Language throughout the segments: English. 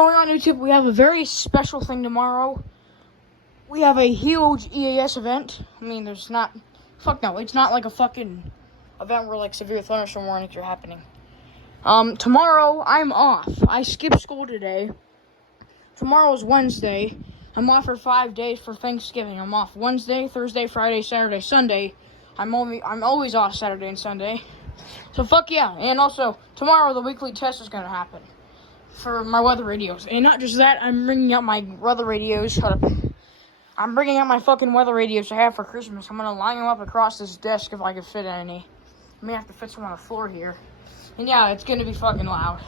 going on, YouTube? We have a very special thing tomorrow. We have a huge EAS event. I mean, it's not like a fucking event where like severe thunderstorm warnings are happening. Tomorrow I'm off. I skipped school today. Tomorrow's Wednesday. I'm off for 5 days for Thanksgiving. I'm off Wednesday, Thursday, Friday, Saturday, Sunday. I'm always off Saturday and Sunday. So fuck yeah. And also, tomorrow the weekly test is gonna happen for my weather radios. And not just that, I'm bringing out my weather radios. Shut up. I'm bringing out my fucking weather radios I have for Christmas. I'm gonna line them up across this desk if I can fit any. I may have to fit some on the floor here. And yeah, it's gonna be fucking loud.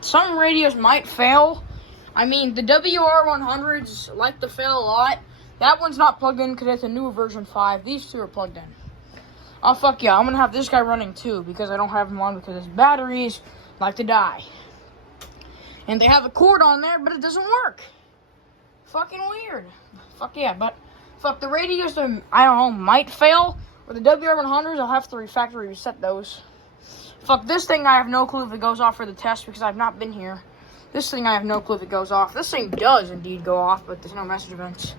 Some radios might fail. I mean, the WR100s like to fail a lot. That one's not plugged in because it's a newer version 5. These two are plugged in. Oh, fuck yeah. I'm going to have this guy running too because I don't have him on because his batteries like to die. And they have a cord on there, but it doesn't work. Fucking weird. Fuck yeah, but fuck the radios, I don't know, might fail. With the WR100s, I'll have to factory reset those. Fuck this thing, I have no clue if it goes off for the test because I've not been here. This thing, I have no clue if it goes off. This thing does indeed go off, but there's no message events.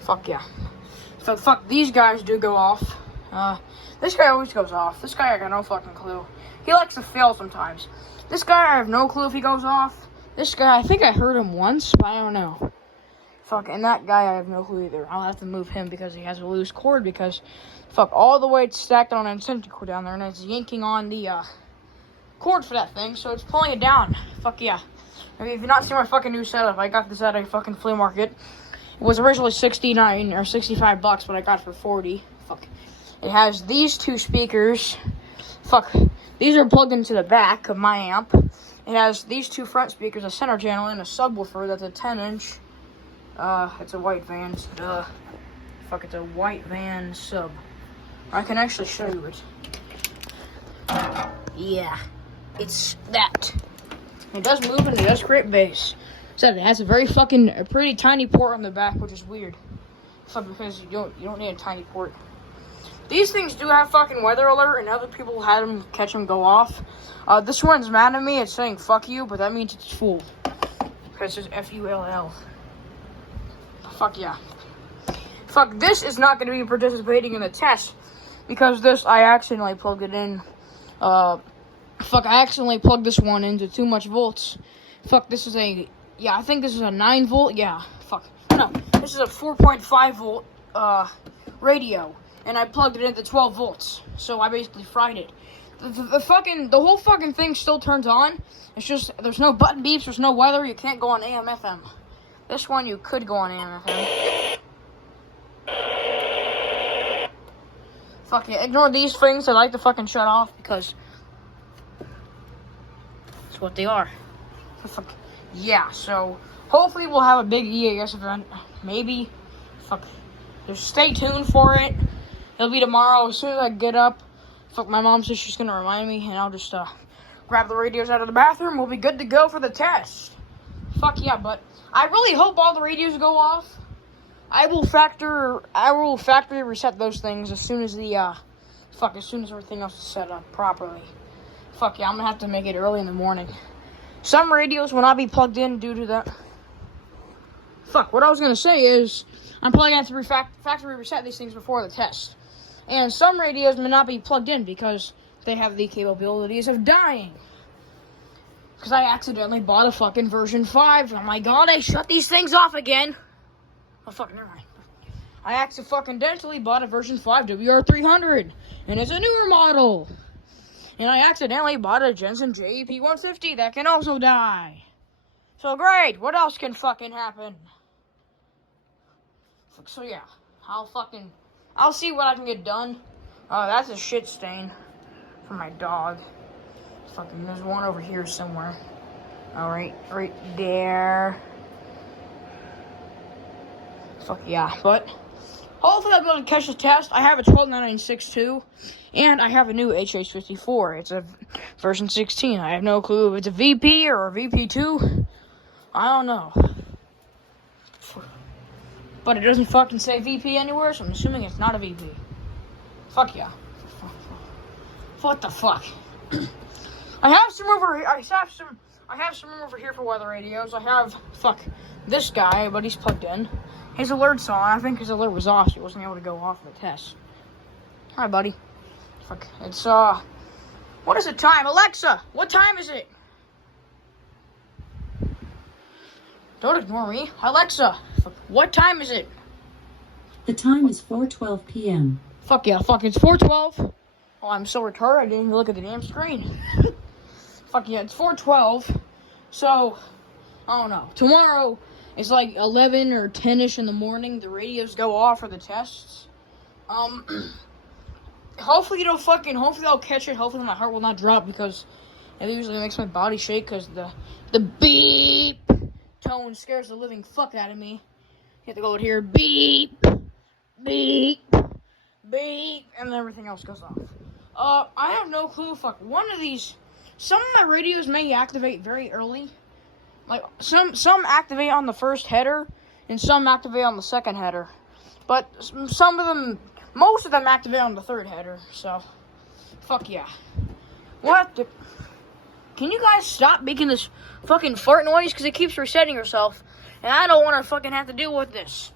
Fuck yeah. Fuck, these guys do go off. This guy always goes off. This guy, I got no fucking clue. He likes to fail sometimes. This guy, I have no clue if he goes off. This guy, I think I heard him once, but I don't know. Fuck, and that guy, I have no clue either. I'll have to move him because he has a loose cord because, fuck, all the way it's stacked on an extension cord down there, and it's yanking on the, cord for that thing, so it's pulling it down. Fuck yeah. I mean, if you've not seen my fucking new setup, I got this at a fucking flea market. It was originally $69 or $65, but I got it for $40. Fuck. It has these two speakers. Fuck. These are plugged into the back of my amp. It has these two front speakers, a center channel, and a subwoofer that's a 10-inch. It's a white van. Fuck, it's a white van sub. I can actually show you it. Yeah. It's that. It does move and it does create bass. Except it has a pretty tiny port on the back, which is weird. So because you don't need a tiny port. These things do have fucking weather alert, and other people had them catch them go off. This one's mad at me. It's saying fuck you, but that means it's full. Because it's F-U-L-L. Fuck yeah. Fuck, this is not going to be participating in the test. Because this, I accidentally plugged it in. Fuck, I accidentally plugged this one into too much volts. Fuck, this is I think this is a 9 volt. Yeah, fuck. No, this is a 4.5 volt, radio. And I plugged it into 12 volts. So I basically fried it. The whole fucking thing still turns on. It's just, there's no button beeps, there's no weather, you can't go on AM, FM. This one, you could go on AM, FM. Fuck yeah, ignore these things. I like to fucking shut off because it's what they are. Fuck. Yeah, so hopefully we'll have a big EAS event. Maybe. Fuck. Just stay tuned for it. It'll be tomorrow. As soon as I get up, fuck, my mom says she's gonna remind me, and I'll just grab the radios out of the bathroom. We'll be good to go for the test. Fuck yeah, but I really hope all the radios go off. I will factory reset those things as soon as as soon as everything else is set up properly. Fuck yeah, I'm gonna have to make it early in the morning. Some radios will not be plugged in due to that. Fuck, what I was gonna say is, I'm probably gonna have to factory reset these things before the test. And some radios may not be plugged in because they have the capabilities of dying. Because I accidentally bought a fucking version 5. Oh my god, I shut these things off again. Oh, fuck, never mind. I accidentally bought a version 5 WR300. And it's a newer model. And I accidentally bought a Jensen JEP150 that can also die. So great, what else can fucking happen? So yeah, I'll see what I can get done. That's a shit stain for my dog. Fucking, there's one over here somewhere. Alright, right there. Fuck yeah, but hopefully I'll be able to catch the test. I have a 129962, and I have a new HH54. It's a version 16. I have no clue if it's a VP or a VP2. I don't know. But it doesn't fucking say VP anywhere, so I'm assuming it's not a VP. Fuck yeah. What the fuck? I have some over here. I have some over here for weather radios. I have this guy, but he's plugged in. His alert's on. I think his alert was off, so he wasn't able to go off the test. Hi, buddy. It's what is the time? Alexa, what time is it? Don't ignore me. Alexa, what time is it? The time is 4:12 p.m. It's 4:12. Oh, I'm so retarded, I didn't even look at the damn screen. It's 4:12. So, I don't know. Tomorrow, it's like 11 or 10-ish in the morning. The radios go off for the tests. Hopefully I'll catch it. Hopefully my heart will not drop because it usually makes my body shake because the beep tone scares the living fuck out of me. You have to go out here, beep, beep, beep, and then everything else goes off. I have no clue. One of these, some of my radios may activate very early. Like, some activate on the first header, and some activate on the second header. But most of them activate on the third header, so, yeah. Can you guys stop making this fucking fart noise? Because it keeps resetting herself, and I don't want to have to deal with this.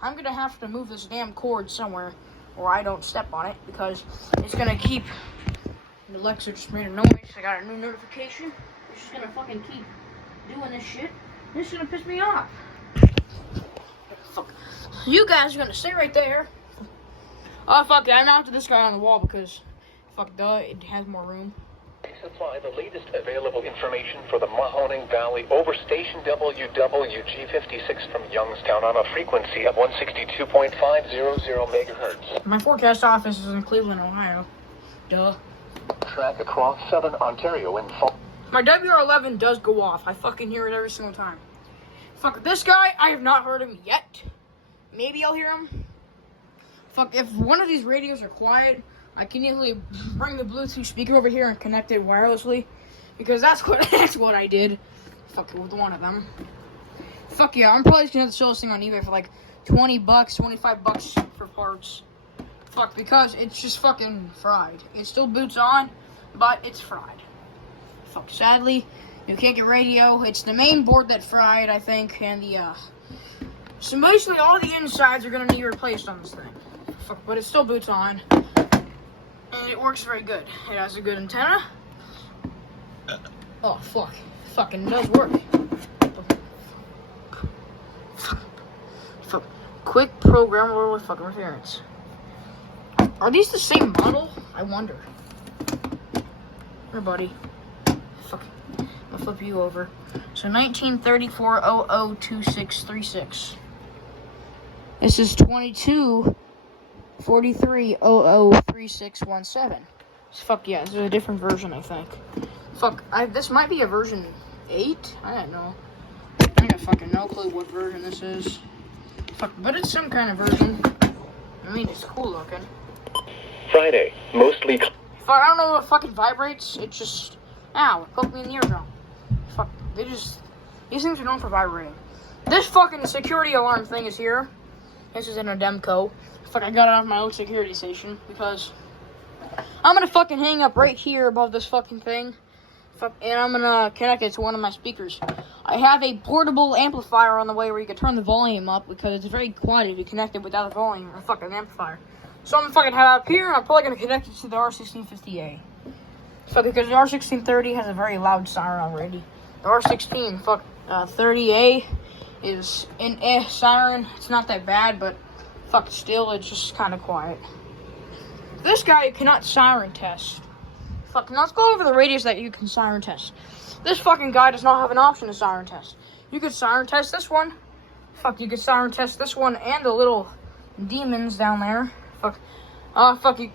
I'm gonna have to move this damn cord somewhere where I don't step on it, because it's gonna keep... Alexa just made a noise. I got a new notification. It's just gonna fucking keep doing this shit. This is gonna piss me off. You guys are gonna stay right there. I mounted this guy on the wall because, it has more room. Supply the latest available information for the Mahoning Valley over station WWG56 from Youngstown on a frequency of 162.500 megahertz. My forecast office is in Cleveland, Ohio. Duh. Track across southern Ontario in fall. My WR11 does go off. I hear it every single time. This guy, I have not heard him yet. Maybe I'll hear him. If one of these radios are quiet, I can easily bring the Bluetooth speaker over here and connect it wirelessly. Because that's what I did. With one of them. I'm probably just gonna have to sell this thing on eBay for like $20, $25 for parts. Because it's just fried. It still boots on, but it's fried. Sadly, you can't get radio. It's the main board that fried, I think, and so basically all the insides are gonna need replaced on this thing. But it still boots on, and it works very good. It has a good antenna. Oh, fucking does work. Quick programmable with interference. Are these the same model? I wonder. Here, buddy. I'll flip you over. So 1934 002636. This is 2243 003617. This is a different version, I think. This might be a version 8? I don't know. I got no clue what version this is. But it's some kind of version. I mean, it's cool looking. Friday, mostly... If I don't know what vibrates, it just... Ow, it poked me in the eardrum. These things are known for vibrating. This security alarm thing is here. This is in a Demco. I got it off my own security station because I'm gonna hang up right here above this thing. And I'm gonna connect it to one of my speakers. I have a portable amplifier on the way where you can turn the volume up because it's very quiet if you connect it without a volume or an amplifier. So I'm gonna have it up here, and I'm probably gonna connect it to the R1650A. Because the R1630 has a very loud siren already. The R1630A is an siren. It's not that bad, but still, it's just kind of quiet. This guy cannot siren test. Let's go over the radios that you can siren test. This guy does not have an option to siren test. You could siren test this one. You could siren test this one and the little demons down there.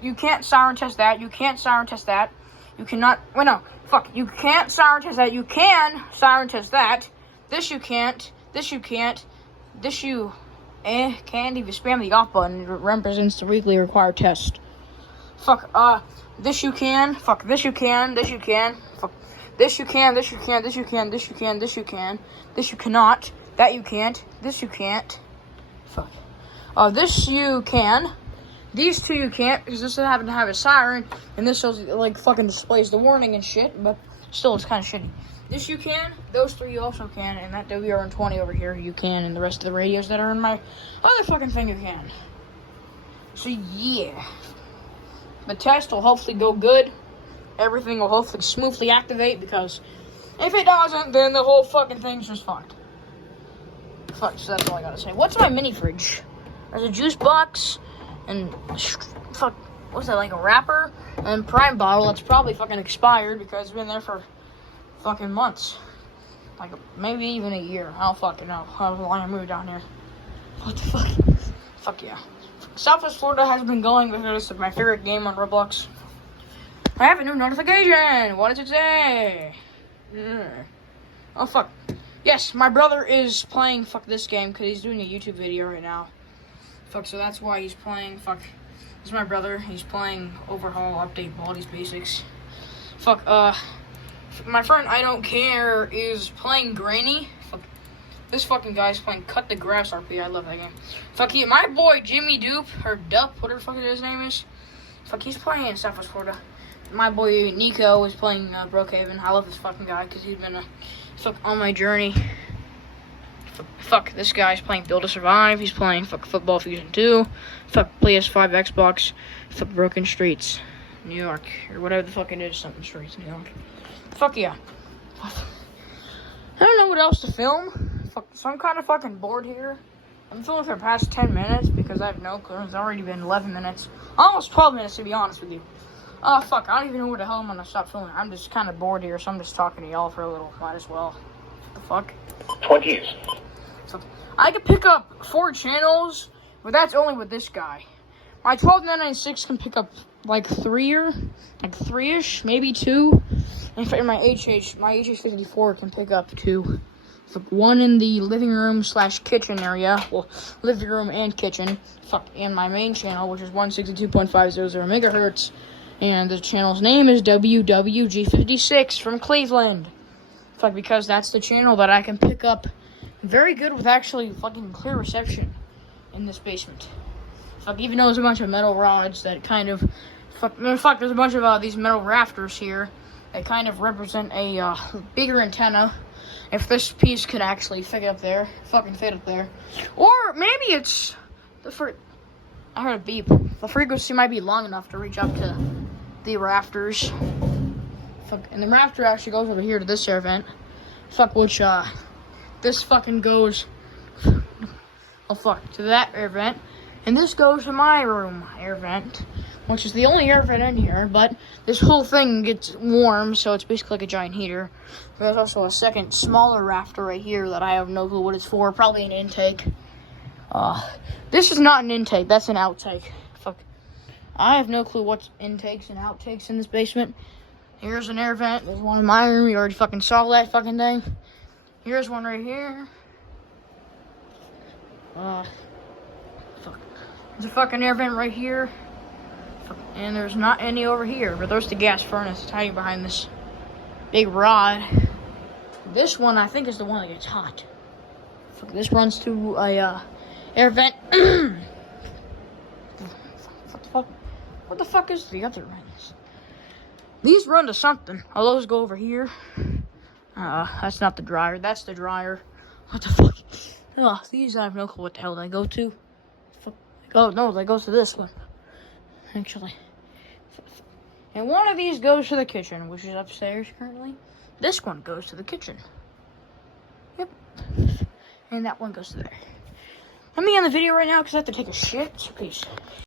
You can't siren test that. You can't siren test that. You cannot. Wait, no. You can't siren test that. You can siren test that. This you can't. This you can't. This you can't even spam the off button. It represents the weekly required test. This you can. This you can. This you can. This you can. This you can. This you can. This you can. This you can. This you cannot. That you can't. This you can't. This you can. These two you can't, because this happen to have a siren, and this shows, displays the warning and shit, but Still, it's kind of shitty. This you can, those three you also can, and that WR120 over here you can, and the rest of the radios that are in my other fucking thing you can. So yeah, the test will hopefully go good. Everything will hopefully smoothly activate, because if it doesn't, then the whole fucking thing's just fucked. Fuck, so that's all I gotta say. What's my mini fridge? There's a juice box, and fuck, what's that, like a wrapper? And Prime bottle that's probably fucking expired because it's been there for fucking months. Like, maybe even a year. I don't fucking know how long I moved down here. What the fuck? Fuck yeah. Southwest Florida has been going because it's my favorite game on Roblox. I have a new notification. What does it say? Oh, fuck. Yes, my brother is playing fuck this game because he's doing a YouTube video right now. Fuck, so that's why he's playing. Fuck. This is my brother. He's playing Overhaul Update Baldi's Basics. Fuck, my friend I Don't Care is playing Granny. Fuck. This fucking guy's playing Cut the Grass RP. I love that game. Fuck, my boy Jimmy Dupe, or Dup, whatever the fuck his name is. Fuck, he's playing in Southwest Florida. My boy Nico is playing Brookhaven. I love this fucking guy because he's been fuck on my journey. Fuck, this guy's playing Build to Survive. He's playing fuck Football Fusion 2. Fuck PS5, Xbox. Fuck Broken Streets, New York, or whatever the fuck it is. Something Streets, New York. Fuck yeah. I don't know what else to film. Fuck, so I'm kind of fucking bored here. I'm filming for the past 10 minutes because I have no clue. It's already been 11 minutes. Almost 12 minutes to be honest with you. Fuck, I don't even know where the hell I'm gonna stop filming. I'm just kind of bored here, so I'm just talking to y'all for a little. Might as well. What the fuck? 20s. So, I could pick up 4 channels, but that's only with this guy. My 12996 can pick up like 3-ish, maybe 2. In fact, my HH54 can pick up 2. So 1 in the living room / kitchen area. Well, living room and kitchen. Fuck, and my main channel, which is 162.500 megahertz. And the channel's name is WWG56 from Cleveland. Fuck, because that's the channel that I can pick up very good with actually fucking clear reception in this basement. Fuck, even though there's a bunch of metal rods that kind of... Fuck, there's a bunch of these metal rafters here that kind of represent a bigger antenna. If this piece could actually fit up there. Fucking fit up there. Or maybe it's... I heard a beep. The frequency might be long enough to reach up to the rafters. Fuck, and the rafter actually goes over here to this air vent. Fuck, which, this fucking goes... Oh, fuck, to that air vent. And this goes to my room air vent, which is the only air vent in here, but this whole thing gets warm, so it's basically like a giant heater. There's also a second, smaller rafter right here that I have no clue what it's for. Probably an intake. This is not an intake, that's an outtake. Fuck. I have no clue what's intakes and outtakes in this basement. Here's an air vent. There's one in my room. You already fucking saw that fucking thing. Here's one right here. Fuck. There's a fucking air vent right here. Fuck. And there's not any over here, but there's the gas furnace hiding behind this big rod. This one, I think, is the one that gets hot. Fuck. This runs to a, air vent. What the fuck is the other vents? These run to something. Oh, those go over here. That's not the dryer. That's the dryer. What the fuck? Oh, these I have no clue what the hell they go to. Oh no, that goes to this one. Actually. And one of these goes to the kitchen, which is upstairs currently. This one goes to the kitchen. Yep. And that one goes to there. Let me end the video right now because I have to take a shit. Peace.